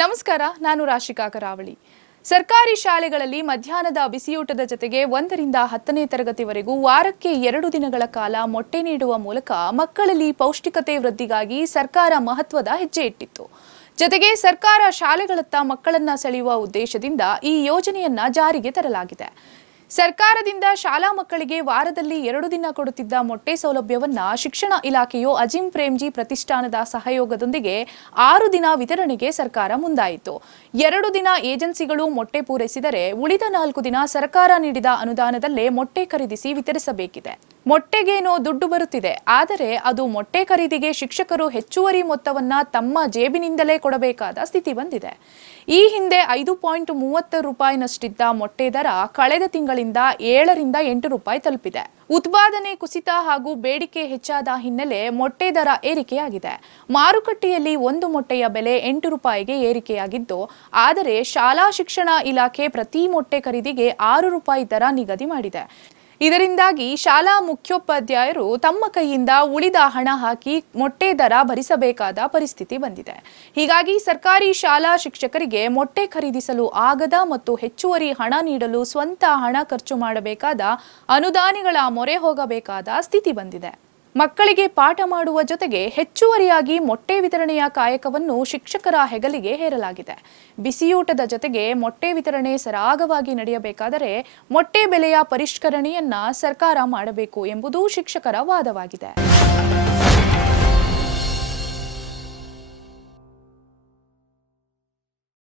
ನಮಸ್ಕಾರ, ನಾನು ರಾಶಿಕಾ ಕರಾವಳಿ. ಸರ್ಕಾರಿ ಶಾಲೆಗಳಲ್ಲಿ ಮಧ್ಯಾಹ್ನದ ಬಿಸಿಯೂಟದ ಜೊತೆಗೆ ಒಂದರಿಂದ ಹತ್ತನೇ ತರಗತಿವರೆಗೂ ವಾರಕ್ಕೆ ಎರಡು ದಿನಗಳ ಕಾಲ ಮೊಟ್ಟೆ ನೀಡುವ ಮೂಲಕ ಮಕ್ಕಳಲ್ಲಿ ಪೌಷ್ಟಿಕತೆ ವೃದ್ಧಿಗಾಗಿ ಸರ್ಕಾರ ಮಹತ್ವದ ಹೆಜ್ಜೆ ಇಟ್ಟಿತ್ತು. ಜೊತೆಗೆ ಸರ್ಕಾರ ಶಾಲೆಗಳತ್ತ ಮಕ್ಕಳನ್ನ ಸೆಳೆಯುವ ಉದ್ದೇಶದಿಂದ ಈ ಯೋಜನೆಯನ್ನ ಜಾರಿಗೆ ತರಲಾಗಿದೆ. ಸರ್ಕಾರದಿಂದ ಶಾಲಾ ಮಕ್ಕಳಿಗೆ ವಾರದಲ್ಲಿ ಎರಡು ದಿನ ಕೊಡುತ್ತಿದ್ದ ಮೊಟ್ಟೆ ಸೌಲಭ್ಯವನ್ನ ಶಿಕ್ಷಣ ಇಲಾಖೆಯು ಅಜಿಂ ಪ್ರೇಮ್ಜಿ ಪ್ರತಿಷ್ಠಾನದ ಸಹಯೋಗದೊಂದಿಗೆ ಆರು ದಿನ ವಿತರಣೆಗೆ ಸರ್ಕಾರ ಮುಂದಾಯಿತು. ಎರಡು ದಿನ ಏಜೆನ್ಸಿಗಳು ಮೊಟ್ಟೆ ಪೂರೈಸಿದರೆ ಉಳಿದ ನಾಲ್ಕು ದಿನ ಸರ್ಕಾರ ನೀಡಿದ ಅನುದಾನದಲ್ಲೇ ಮೊಟ್ಟೆ ಖರೀದಿಸಿ ವಿತರಿಸಬೇಕಿದೆ. ಮೊಟ್ಟೆಗೇನೋ ದುಡ್ಡು ಬರುತ್ತಿದೆ. ಆದರೆ ಅದು ಮೊಟ್ಟೆ ಖರೀದಿಗೆ ಶಿಕ್ಷಕರು ಹೆಚ್ಚುವರಿ ಮೊತ್ತವನ್ನ ತಮ್ಮ ಜೇಬಿನಿಂದಲೇ ಕೊಡಬೇಕಾದ ಸ್ಥಿತಿ ಬಂದಿದೆ. ಈ ಹಿಂದೆ ಐದು ಪಾಯಿಂಟ್ ಮೂವತ್ತು ರೂಪಾಯಿನಷ್ಟಿದ್ದ ಮೊಟ್ಟೆ ದರ ಕಳೆದ ತಿಂಗಳಿಂದ ಏಳರಿಂದ ಎಂಟು ರೂಪಾಯಿ ತಲುಪಿದೆ. ಉತ್ಪಾದನೆ ಕುಸಿತ ಹಾಗೂ ಬೇಡಿಕೆ ಹೆಚ್ಚಾದ ಹಿನ್ನೆಲೆ ಮೊಟ್ಟೆ ದರ ಏರಿಕೆಯಾಗಿದೆ. ಮಾರುಕಟ್ಟೆಯಲ್ಲಿ ಒಂದು ಮೊಟ್ಟೆಯ ಬೆಲೆ ಎಂಟು ರೂಪಾಯಿಗೆ ಏರಿಕೆಯಾಗಿದ್ದು ಆದರೆ ಶಾಲಾ ಶಿಕ್ಷಣ ಇಲಾಖೆ ಪ್ರತಿ ಮೊಟ್ಟೆ ಖರೀದಿಗೆ ಆರು ರೂಪಾಯಿ ದರ ನಿಗದಿ ಮಾಡಿದೆ. ಇದರಿಂದಾಗಿ ಶಾಲಾ ಮುಖ್ಯೋಪಾಧ್ಯಾಯರು ತಮ್ಮ ಕೈಯಿಂದ ಉಳಿದ ಹಣ ಹಾಕಿ ಮೊಟ್ಟೆ ದರ ಭರಿಸಬೇಕಾದ ಪರಿಸ್ಥಿತಿ ಬಂದಿದೆ. ಹೀಗಾಗಿ ಸರ್ಕಾರಿ ಶಾಲಾ ಶಿಕ್ಷಕರಿಗೆ ಮೊಟ್ಟೆ ಖರೀದಿಸಲು ಆಗದ ಮತ್ತು ಹೆಚ್ಚುವರಿ ಹಣ ನೀಡಲು ಸ್ವಂತ ಹಣ ಖರ್ಚು ಮಾಡಬೇಕಾದ ಅನುದಾನಿಗಳ ಮೊರೆ ಹೋಗಬೇಕಾದ ಸ್ಥಿತಿ ಬಂದಿದೆ. ಮಕ್ಕಳಿಗೆ ಪಾಠ ಮಾಡುವ ಜೊತೆಗೆ ಹೆಚ್ಚುವರಿಯಾಗಿ ಮೊಟ್ಟೆ ವಿತರಣೆಯ ಕಾಯಕವನ್ನು ಶಿಕ್ಷಕರ ಹೆಗಲಿಗೆ ಹೇರಲಾಗಿದೆ. ಬಿಸಿಯೂಟದ ಜೊತೆಗೆ ಮೊಟ್ಟೆ ವಿತರಣೆ ಸರಾಗವಾಗಿ ನಡೆಯಬೇಕಾದರೆ ಮೊಟ್ಟೆ ಬೆಲೆಯ ಪರಿಷ್ಕರಣೆಯನ್ನ ಸರ್ಕಾರ ಮಾಡಬೇಕು ಎಂಬುದು ಶಿಕ್ಷಕರ ವಾದವಾಗಿದೆ.